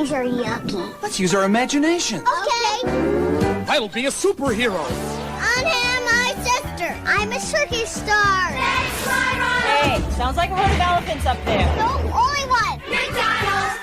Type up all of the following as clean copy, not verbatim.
things are yucky. Let's use our imagination. Okay. I'll be a superhero. I'm my sister. I'm a circus star. Thanks, Hey, sounds like a herd of elephants up there. No, only one. McDonald's!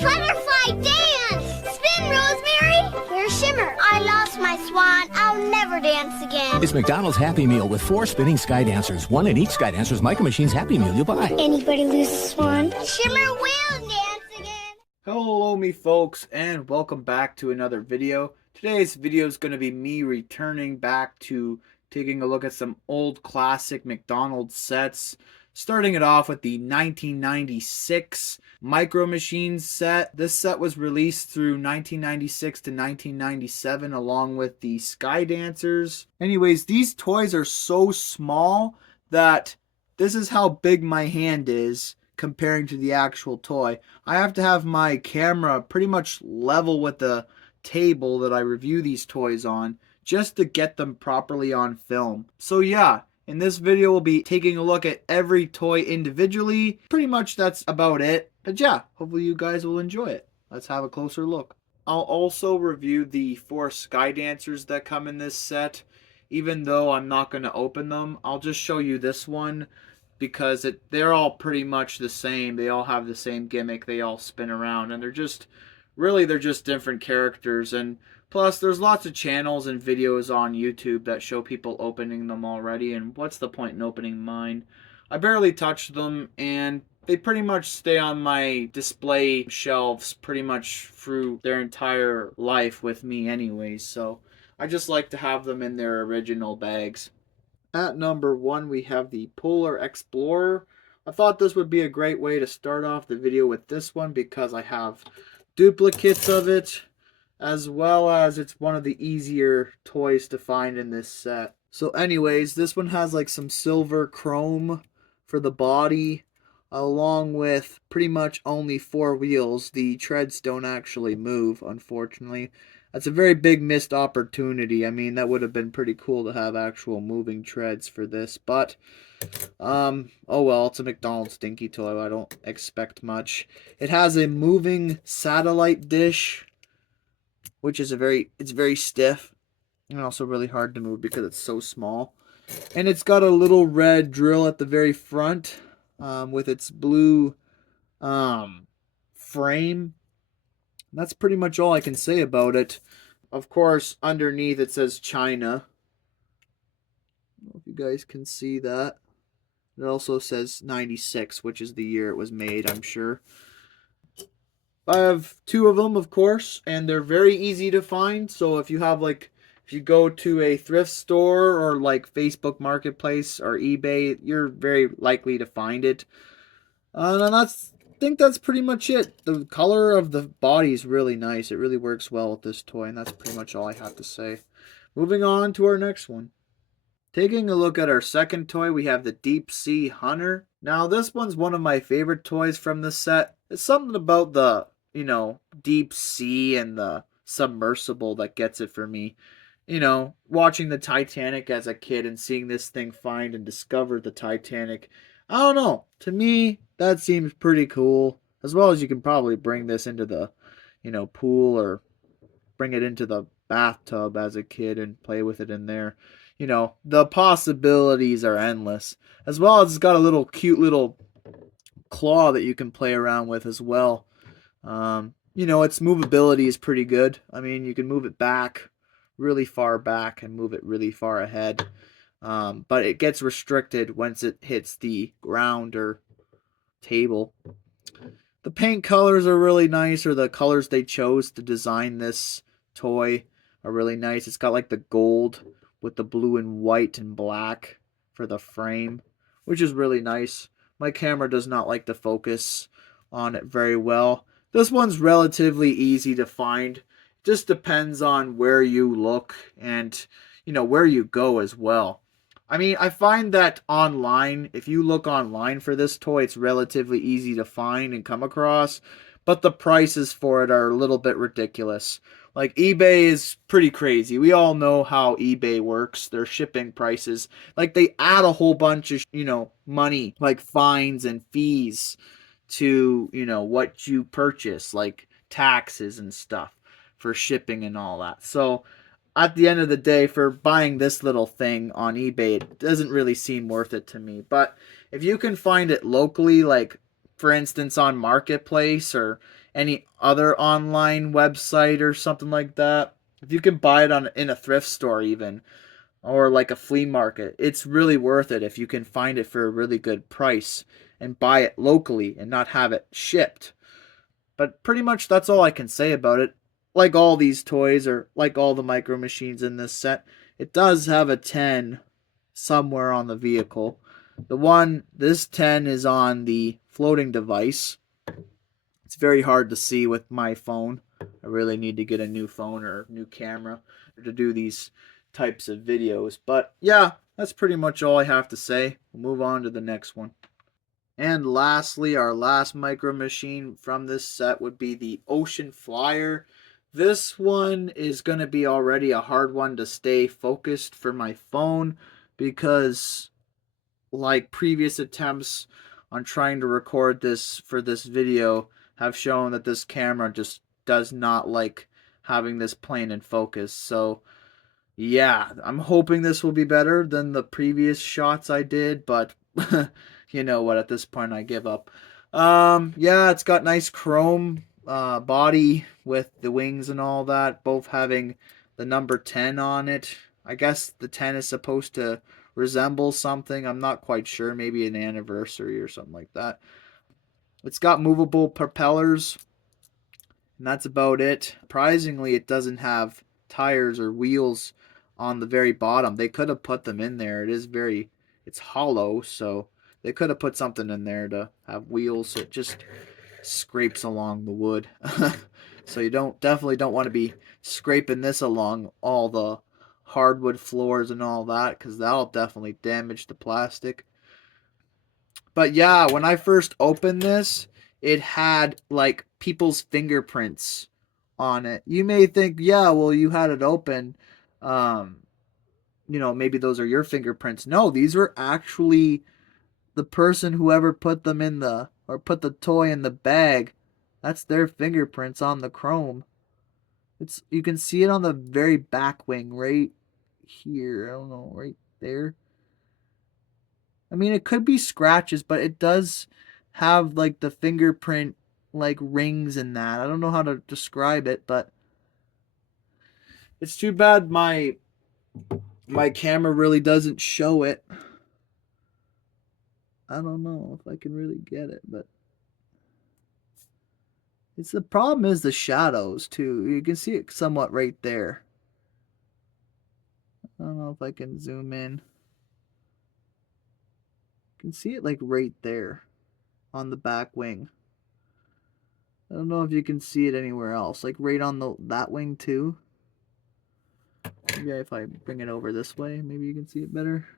Butterfly dance. Spin, Rosemary. Here's Shimmer. I lost my swan. I'll never dance again. It's McDonald's Happy Meal with 4 spinning Sky Dancers. One in each Sky Dancers Micro Machines Happy Meal you buy. Anybody lose a swan? Shimmer will dance again. Hello me folks, and welcome back to another video. Today's video is going to be me returning back to taking a look at some old classic McDonald's sets. Starting it off with the 1996 Micro Machines set. This set was released through 1996 to 1997 along with the Sky Dancers. Anyways, these toys are so small that this is how big my hand is comparing to the actual toy. I have to have my camera pretty much level with the table that I review these toys on just to get them properly on film. So yeah, in this video we'll be taking a look at every toy individually. Pretty much that's about it. But yeah, hopefully you guys will enjoy it. Let's have a closer look. I'll also review the 4 Sky Dancers that come in this set. Even though I'm not going to open them, I'll just show you this one because they're all pretty much the same. They all have the same gimmick. They all spin around, and they're just different characters. And plus, there's lots of channels and videos on YouTube that show people opening them already, and what's the point in opening mine? I barely touch them, and they pretty much stay on my display shelves pretty much through their entire life with me anyways, so I just like to have them in their original bags. At number 1, we have the Polar Explorer. I thought this would be a great way to start off the video with this one because I have duplicates of it, as well as it's one of the easier toys to find in this set. So anyways, this one has like some silver chrome for the body, along with pretty much only 4 wheels. The treads don't actually move, unfortunately. That's a very big missed opportunity. I mean, that would have been pretty cool to have actual moving treads for this, but oh well, it's a McDonald's dinky toy. I don't expect much. It has a moving satellite dish, which is it's very stiff and also really hard to move because it's so small. And it's got a little red drill at the very front with its blue frame. That's pretty much all I can say about it. Of course, underneath it says China. I don't know if you guys can see that. It also says 96, which is the year it was made, I'm sure. I have 2 of them, of course, and they're very easy to find. So if you have if you go to a thrift store or like Facebook Marketplace or eBay, you're very likely to find it. And I think that's pretty much it. The color of the body is really nice. It really works well with this toy, and that's pretty much all I have to say. Moving on to our next one. Taking a look at our second toy, we have the Deep Sea Hunter. Now, this one's one of my favorite toys from the set. It's something about the, deep sea and the submersible that gets it for me. Watching the Titanic as a kid and seeing this thing find and discover the Titanic. I don't know. To me, that seems pretty cool. As well as you can probably bring this into the, pool or bring it into the bathtub as a kid and play with it in there. The possibilities are endless. As well as it's got a cute little claw that you can play around with as well. Its movability is pretty good. I mean, you can move it back, really far back, and move it really far ahead. But it gets restricted once it hits the ground or table. The paint colors are really nice, or the colors they chose to design this toy are really nice. It's got like the gold with the blue and white and black for the frame, which is really nice. My camera does not like to focus on it very well. This one's relatively easy to find. Just depends on where you look and, where you go as well. I mean, I find that online, if you look online for this toy, it's relatively easy to find and come across, but the prices for it are a little bit ridiculous. Like, eBay is pretty crazy. We all know how eBay works. Their shipping prices. Like, they add a whole bunch of, money, like fines and fees to, what you purchase. Like, taxes and stuff for shipping and all that. So at the end of the day, for buying this little thing on eBay, it doesn't really seem worth it to me. But if you can find it locally, like for instance on Marketplace or any other online website or something like that, if you can buy it in a thrift store even, or like a flea market, it's really worth it if you can find it for a really good price and buy it locally and not have it shipped. But pretty much that's all I can say about it. Like all these toys, or like all the micro machines in this set, it does have a 10 somewhere on the vehicle. This 10 is on the floating device. It's very hard to see with my phone. I really need to get a new phone or new camera to do these types of videos. But yeah, that's pretty much all I have to say. We'll move on to the next one. And lastly, our last micro machine from this set would be the Ocean Flyer. This one is going to be already a hard one to stay focused for my phone because, like previous attempts on trying to record this for this video, have shown that this camera just does not like having this plane in focus. So yeah, I'm hoping this will be better than the previous shots I did, but you know what, at this point I give up. Yeah, it's got nice chrome body with the wings and all that, both having the number 10 on it. I guess the 10 is supposed to resemble something. I'm not quite sure, maybe an anniversary or something like that. It's got movable propellers, and that's about it. Surprisingly, it doesn't have tires or wheels on the very bottom. They could have put them in there. It's hollow, so they could have put something in there to have wheels. So it just scrapes along the wood. So you definitely don't want to be scraping this along all the hardwood floors and all that, because that'll definitely damage the plastic. But yeah, when I first opened this, it had like people's fingerprints on it. You may think, yeah, well, you had it open. Um, maybe those are your fingerprints. No, these were actually the person, whoever put them or put the toy in the bag. That's their fingerprints on the chrome. You can see it on the very back wing right here. I don't know, right there. I mean, it could be scratches, but it does have like the fingerprint like rings in that. I don't know how to describe it, but it's too bad my camera really doesn't show it. I don't know if I can really get it, but the problem is the shadows too. You can see it somewhat right there. I don't know if I can zoom in. You can see it like right there on the back wing. I don't know if you can see it anywhere else, like right on that wing too. Maybe if I bring it over this way, maybe you can see it better.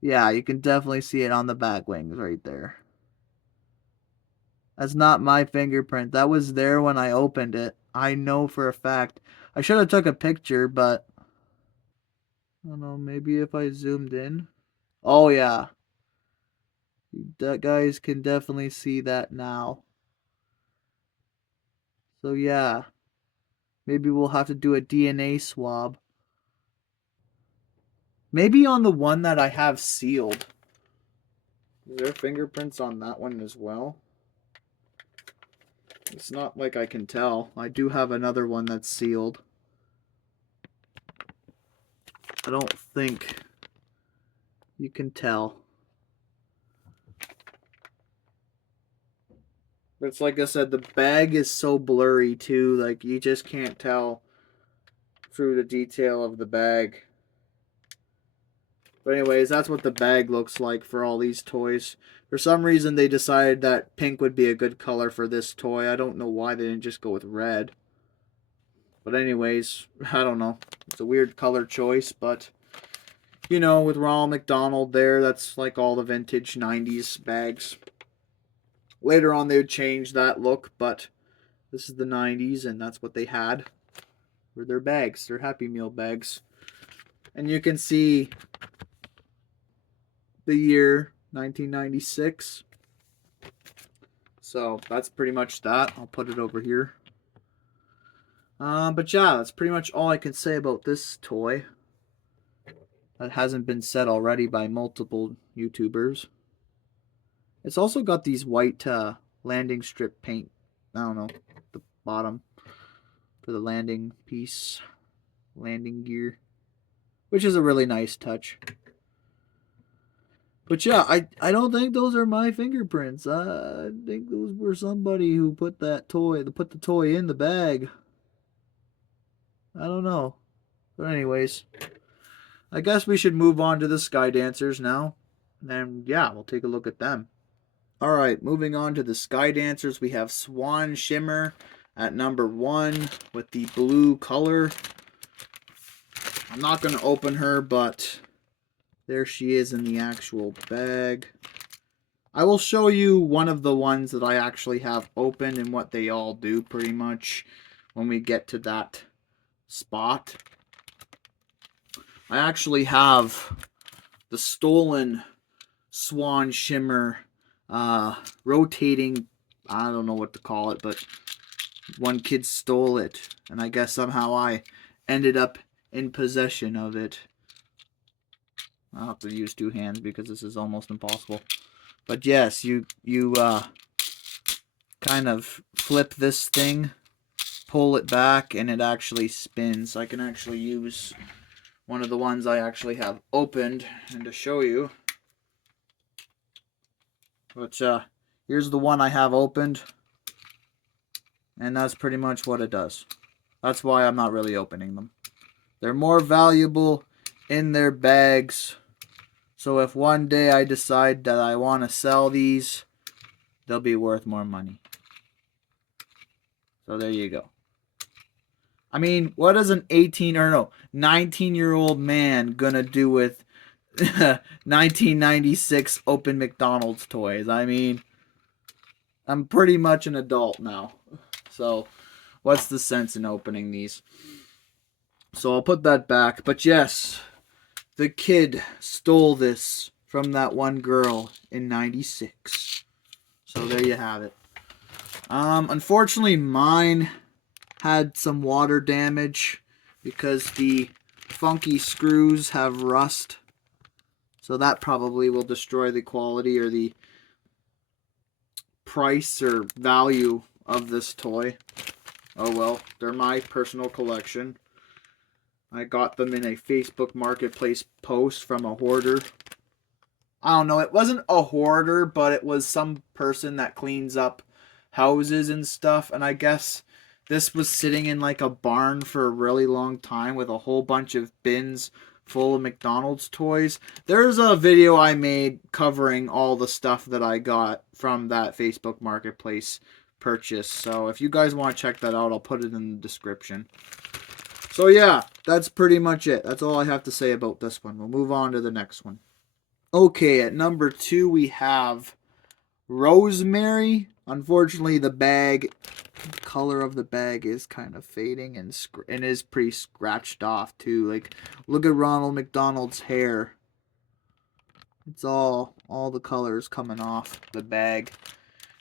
Yeah, you can definitely see it on the back wings right there. That's not my fingerprint. That was there when I opened it. I know for a fact. I should have took a picture, but I don't know, maybe if I zoomed in. Oh yeah. That guys can definitely see that now. So yeah. Maybe we'll have to do a DNA swab. Maybe on the one that I have sealed. Is there fingerprints on that one as well? It's not like I can tell. I do have another one that's sealed. I don't think you can tell. But it's like I said, the bag is so blurry too. Like you just can't tell through the detail of the bag. But anyways, that's what the bag looks like for all these toys. For some reason, they decided that pink would be a good color for this toy. I don't know why they didn't just go with red. But anyways, I don't know. It's a weird color choice, but with Ronald McDonald there, that's like all the vintage 90s bags. Later on, they would change that look, but this is the 90s, and that's what they had for their bags, their Happy Meal bags. And you can see the year 1996. So that's pretty much that. I'll put it over here. But yeah, that's pretty much all I can say about this toy. That hasn't been said already by multiple YouTubers. It's also got these white landing strip paint. I don't know, the bottom for the landing piece, landing gear, which is a really nice touch. But yeah, I don't think those are my fingerprints. I think those were somebody who put the toy in the bag. I don't know. But anyways, I guess we should move on to the Sky Dancers now. And yeah, we'll take a look at them. Alright, moving on to the Sky Dancers, we have Swan Shimmer at number 1 with the blue color. I'm not going to open her, but there she is in the actual bag. I will show you one of the ones that I actually have opened and what they all do pretty much when we get to that spot. I actually have the stolen Swan Shimmer rotating, I don't know what to call it, but one kid stole it, and I guess somehow I ended up in possession of it. I'll have to use 2 hands because this is almost impossible. But yes, you kind of flip this thing, pull it back, and it actually spins. I can actually use one of the ones I actually have opened and to show you. But here's the one I have opened, and that's pretty much what it does. That's why I'm not really opening them. They're more valuable in their bags. So if one day I decide that I want to sell these, they'll be worth more money. So there you go. I mean, what is an 19-year-old man gonna do with 1996 open McDonald's toys? I mean, I'm pretty much an adult now. So what's the sense in opening these? So I'll put that back. But yes, the kid stole this from that one girl in 96. So there you have it. Unfortunately, mine had some water damage because the funky screws have rust. So that probably will destroy the quality or the price or value of this toy. Oh well, they're my personal collection. I got them in a Facebook Marketplace post from a hoarder. I don't know, it wasn't a hoarder, but it was some person that cleans up houses and stuff, and I guess this was sitting in like a barn for a really long time with a whole bunch of bins full of McDonald's toys. There's a video I made covering all the stuff that I got from that Facebook Marketplace purchase. So if you guys want to check that out, I'll put it in the description. So yeah, that's pretty much it. That's all I have to say about this one. We'll move on to the next one. Okay, at number 2 we have Rosemary. Unfortunately, the color of the bag is kind of fading and is pretty scratched off too. Like, look at Ronald McDonald's hair. It's all the colors coming off the bag.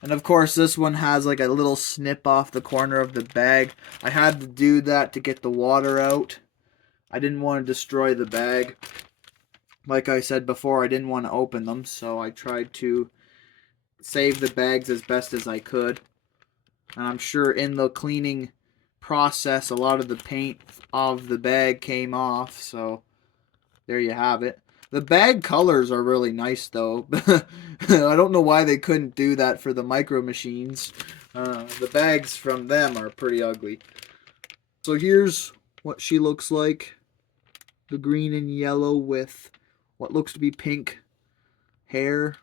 And of course, this one has like a little snip off the corner of the bag. I had to do that to get the water out. I didn't want to destroy the bag. Like I said before, I didn't want to open them, so I tried to save the bags as best as I could. And I'm sure in the cleaning process, a lot of the paint of the bag came off, so there you have it. The bag colors are really nice, though. I don't know why they couldn't do that for the Micro Machines. The bags from them are pretty ugly. So here's what she looks like. The green and yellow with what looks to be pink hair.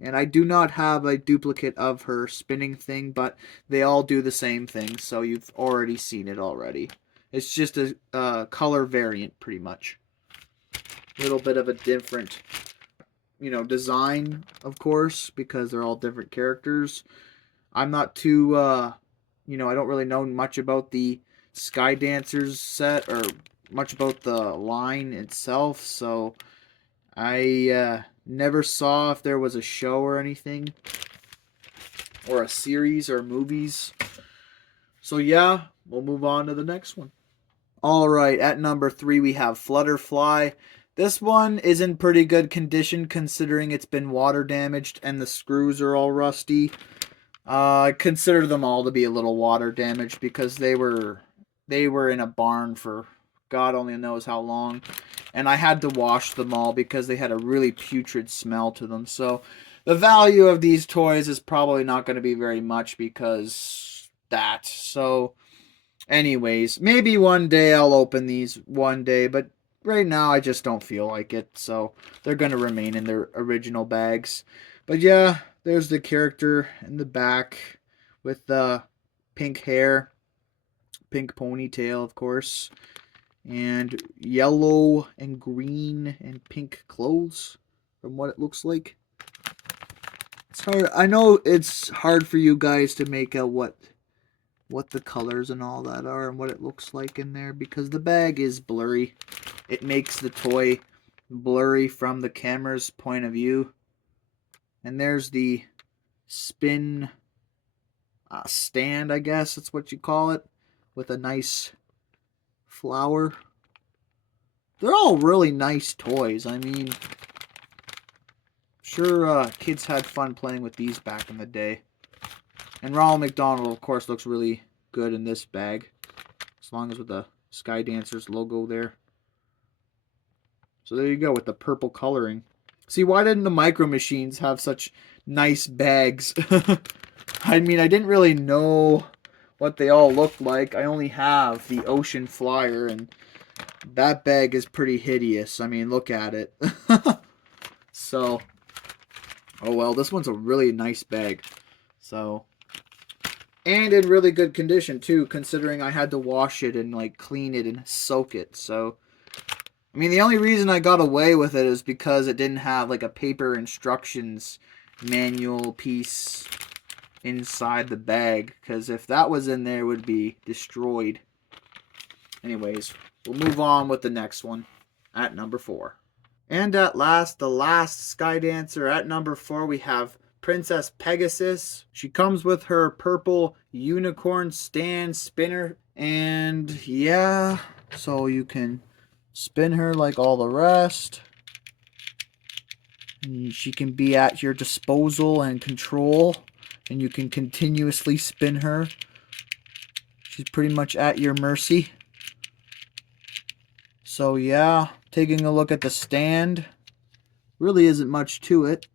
And I do not have a duplicate of her spinning thing, but they all do the same thing, so you've already seen it already. It's just a color variant, pretty much. A little bit of a different, design, of course, because they're all different characters. I'm not too, I don't really know much about the Sky Dancers set, or much about the line itself, so I never saw if there was a show or anything. or a series or movies. So yeah, we'll move on to the next one. All right, at number 3 we have Flutterfly. This one is in pretty good condition considering it's been water damaged and the screws are all rusty. I consider them all to be a little water damaged because they were in a barn for God only knows how long, and I had to wash them all because they had a really putrid smell to them. So the value of these toys is probably not going to be very much because that. So anyways, maybe one day I'll open these one day, but right now I just don't feel like it. So they're going to remain in their original bags. But yeah, there's the character in the back with the pink hair, pink ponytail, of course, and yellow and green and pink clothes from what it looks like. It's hard. I know it's hard for you guys to make out what the colors and all that are and what it looks like in there because the bag is blurry. It makes the toy blurry from the camera's point of view. And there's the spin stand, I guess that's what you call it, with a nice flower. They're all really nice toys. I mean, sure kids had fun playing with these back in the day. And Ronald McDonald, of course, looks really good in this bag. As long as with the Sky Dancers logo there. So there you go with the purple coloring. See, why didn't the Micro Machines have such nice bags? I mean, I didn't really know what they all looked like. I only have the Ocean Flyer, and that bag is pretty hideous. I mean, look at it. So, oh well, this one's a really nice bag. So, and in really good condition too, considering I had to wash it and like clean it and soak it. So, I mean, the only reason I got away with it is because it didn't have like a paper instructions manual piece inside the bag. Because if that was in there, it would be destroyed. Anyways, we'll move on with the next one at number 4. And at last, the last Sky Dancer at number 4, we have Princess Pegasus. She comes with her purple unicorn stand spinner. And yeah, so you can spin her like all the rest. And she can be at your disposal and control. And you can continuously spin her. She's pretty much at your mercy. So yeah, taking a look at the stand. Really isn't much to it.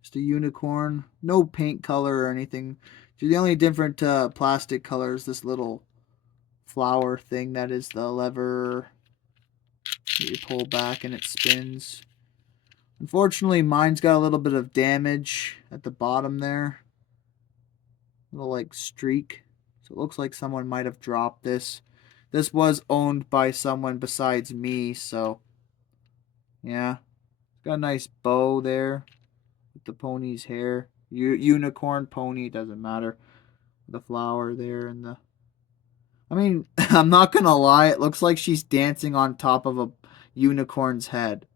Just a unicorn. No paint color or anything. The only different plastic color is this little flower thing that is the lever. You pull back and it spins. Unfortunately, mine's got a little bit of damage at the bottom there. A little like streak. So it looks like someone might have dropped this. This was owned by someone besides me, so yeah. It's got a nice bow there with the pony's hair. Unicorn pony, doesn't matter. The flower there and the... I mean, I'm not gonna lie, it looks like she's dancing on top of a unicorn's head.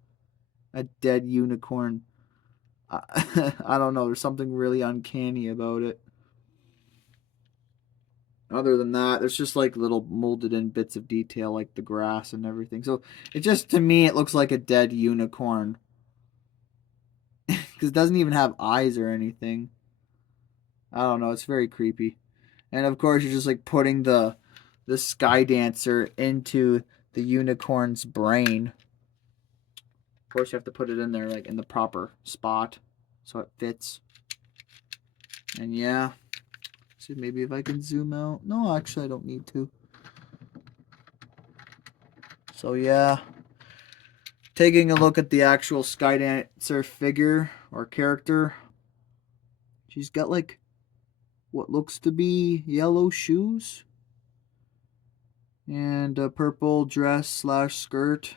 A dead unicorn. I don't know, there's something really uncanny about it. Other than that, there's just like little molded in bits of detail like the grass and everything. So it just, to me, it looks like a dead unicorn. Because it doesn't even have eyes or anything. I don't know, it's very creepy. And of course, you're just like putting the Sky Dancer into the unicorn's brain. Of course, you have to put it in there like in the proper spot so it fits. And yeah. See, maybe if I can zoom out. No, actually, I don't need to. So yeah. Taking a look at the actual Sky Dancer figure or character. She's got like what looks to be yellow shoes. And a purple dress / skirt.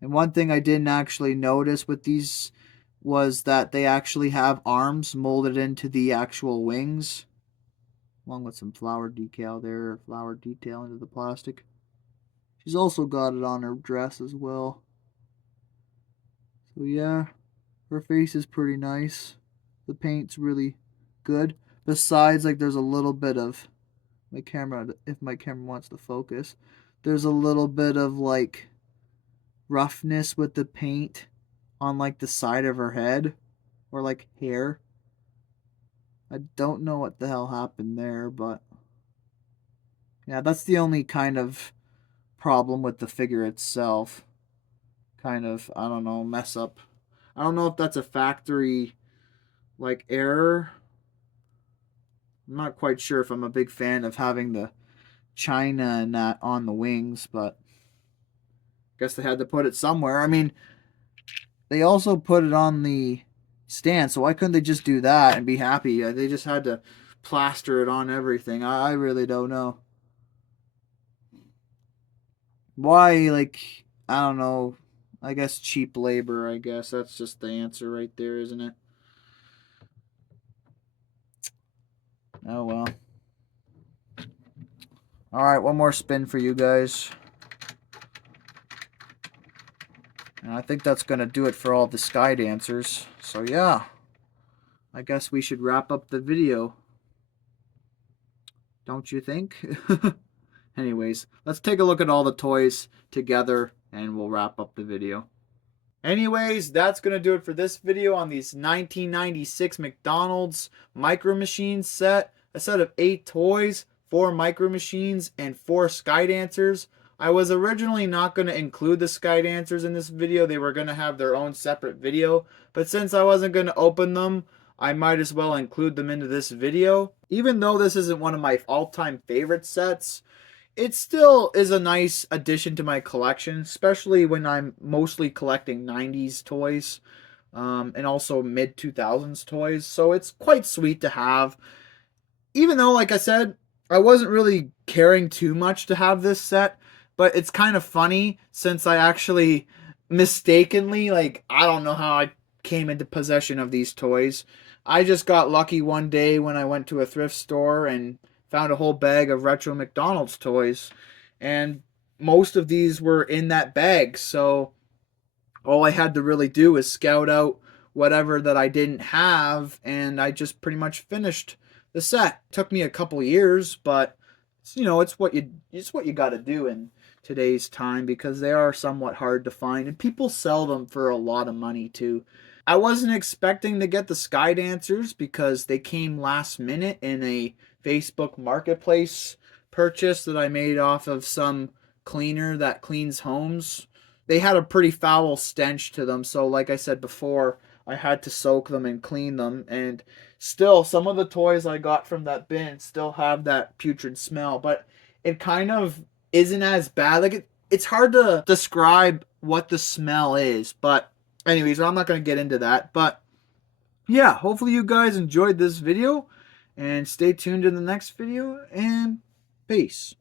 And one thing I didn't actually notice with these was that they actually have arms molded into the actual wings. Along with some flower decal there, flower detail into the plastic. She's also got it on her dress as well. So yeah, her face is pretty nice. The paint's really good. Besides, like, there's a little bit of my camera, if my camera wants to focus, there's a little bit of like roughness with the paint on like the side of her head or like hair. I don't know what the hell happened there, but yeah, that's the only kind of problem with the figure itself. Kind of, I don't know, mess up. I don't know if that's a factory like error. I'm not quite sure if I'm a big fan of having the China and that on the wings, but I guess they had to put it somewhere. I mean, they also put it on the stand, so why couldn't they just do that and be happy? They just had to plaster it on everything. I really don't know. Why, like, I don't know. I guess cheap labor, I guess. That's just the answer right there, isn't it? Oh, well. Alright, one more spin for you guys. And I think that's going to do it for all the Sky Dancers. So, yeah. I guess we should wrap up the video. Don't you think? Anyways, let's take a look at all the toys together and we'll wrap up the video. Anyways, that's going to do it for this video on these 1996 McDonald's Micro Machines set. A set of 8 toys, 4 Micro Machines, and 4 Sky Dancers. I was originally not going to include the Sky Dancers in this video. They were going to have their own separate video. But since I wasn't going to open them, I might as well include them into this video. Even though this isn't one of my all-time favorite sets, it still is a nice addition to my collection, especially when I'm mostly collecting 90s toys and also mid-2000s toys. So it's quite sweet to have. Even though, like I said, I wasn't really caring too much to have this set, but it's kind of funny since I actually mistakenly, like, I don't know how I came into possession of these toys. I just got lucky one day when I went to a thrift store and found a whole bag of retro McDonald's toys, and most of these were in that bag, so all I had to really do was scout out whatever that I didn't have, and I just pretty much finished the set. It took me a couple years, but you know, it's what you got to do in today's time because they are somewhat hard to find, and people sell them for a lot of money too. I wasn't expecting to get the Sky Dancers because they came last minute in a Facebook Marketplace purchase that I made off of some cleaner that cleans homes. They had a pretty foul stench to them, so like I said before, I had to soak them and clean them, and still some of the toys I got from that bin still have that putrid smell, but it kind of isn't as bad. Like it's hard to describe what the smell is, but anyways, I'm not going to get into that, but yeah, hopefully you guys enjoyed this video, and stay tuned in the next video, and peace.